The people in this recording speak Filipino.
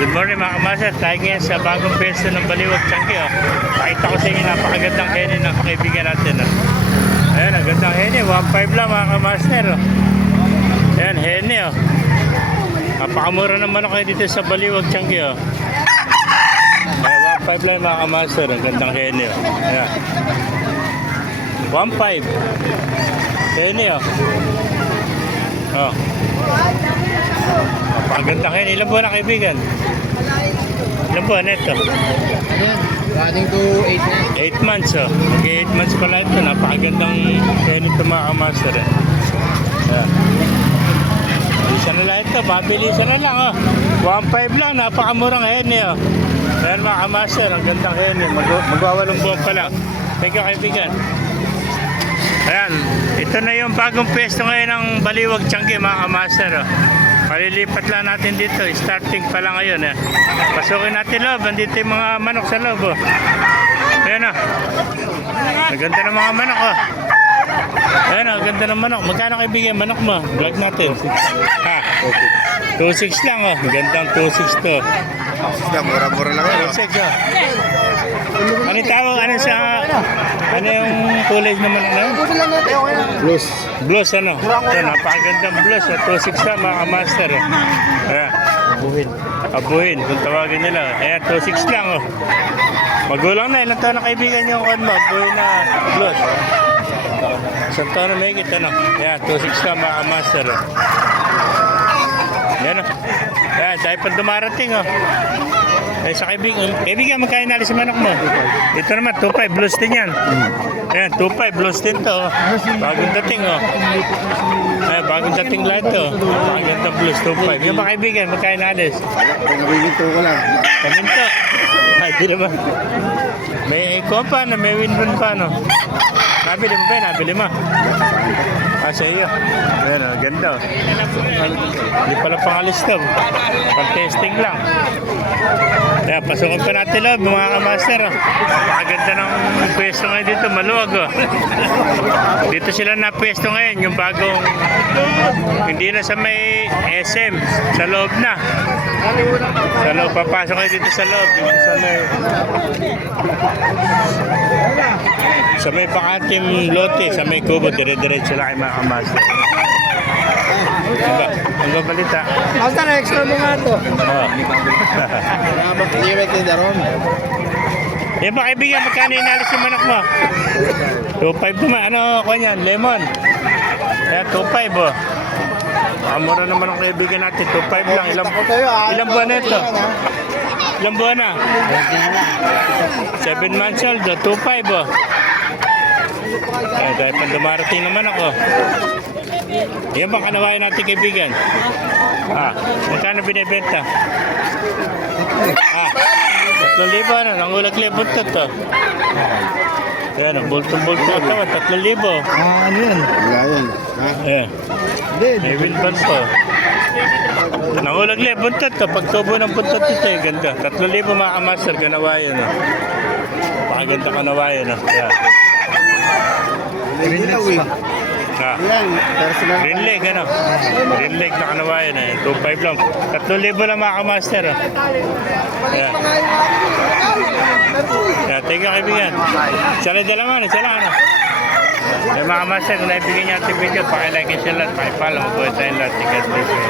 Good morning mga kamaster. Tayo ngayon sa bagong pwesto ng Baliwag Tiangge. Pakita ko sa inyo napakagandang heni ng kaibigan natin. Ayan, ang gandang heni. 1.5 lang mga kamaster. Ayan, heni. Napakamura naman ako dito sa Baliwag Tiangge. Ayan, 1.5 lang mga kamaster. Ang gandang heni. Ayan. 1.5. Heni. Oh. Napakagandang heni. Ilan buwan na kaibigan? Ilan buwan na ito? Running to 8 na. 8 months. Okay, 8 months pala ito. Napakagandang heni ito mga kamaster. Ayan. Isa na lang ito. Pabilisan na lang. 1.5 lang. Napakamurang heni. Ayan mga kamaster. Ang gandang heni. Magwawalong buwan pala. Thank you kaibigan. Ayan, ito na yung bagong pwesto ngayon ng Baliwag Tiangge mga kamaster. Palilipat lang natin dito, starting pa lang ngayon. Pasukin natin loob, andito yung mga manok sa loob. Ayan o, maganda ng mga manok. Ayan o, ganda ng manok. Magkano kaibigan manok mo? Vlog natin. 2.6 lang o, magandang 2.6 to. Mura-mura lang yun. 2.6 o. Ano tawag? Ano yung kulay naman ano? Blues. Blues ano? Ito, napakagandang blues. 2.6 na mga master. Ayan. Abuhin. Kung tawagin nila. Ayan, 2.6 lang oh. Magulang na. Ilang taon na kaibigan yung kon mo? Abuhin na blues. Isang taon na may kita no? Ayan, 2.6 na mga master. Ayan o. Ayan, dahil pa dumarating oh. Eh sa kaibigan magkain nalis si manok mo. Ito naman 2.5 blues din yan. Ayan 2.5 blues din to. Bagong dating oh. Ayan bagong dating lahat to. Bagong blues 2.5. Yung mga kaibigan magkain nalis. Pag-winto ko lang. Kaminto. Ay di naman. May kompa na may win-win pa no. Nabili mo ba yun? Nabili mo. Sa iyo. Ayan o, ganda o. Hindi pala pangalis to. Pag-testing lang. Kaya pasukin pa natin loob mga kamaster. Napakaganda ng pwesto ngayon dito. Maluwag o. Dito sila na pwesto ngayon. Yung bagong hindi na sa may SM. Sa loob na. Sa loob. Papasok kayo dito sa loob. Dito sa may Bakatim lote. Sa may kubo. Dire-diretso lang kayo mga kamaster. Diba? Ang babalita. Master, extra mo nga ito. Oo. Direct in the room. Yan ba kaibigan, magkano inalis yung manok mo? 2.5 naman. Ano ako yan? Lemon. Kaya 2.5 oh. Mura naman ang kaibigan natin. 2.5 lang. Ilang buwan na ito? Ilang buwan na? 7 months old. 2.5 oh. Dahil pang dumarating naman ako. Yan bang kanawayan natin kaibigan? Magkano binibenta? 3,000 na. Nangulag libot to. Yan, bultong-bultong ito. 3,000. Ano yan? Wala yan. Ayan. May winban po. Nangulag libot to. Pagtubo ng buntot ito eh. Ganda. 3,000 mga kamaster. Kanawayan. Pakaganda kanawayan. Ayan. Green legs pa. Green leg ano? Green leg na kanawayan eh. 2.5 lang. 3,000 lang mga kamaster. Ayan. Kaya thank you kaibigan. Isa lang dalaman. Isa lang ano? Yung mga kamaster, kung naibigyan niya ating video, pakilike and share lahat. Pakipala. Magbuhay tayong lahat. God bless you.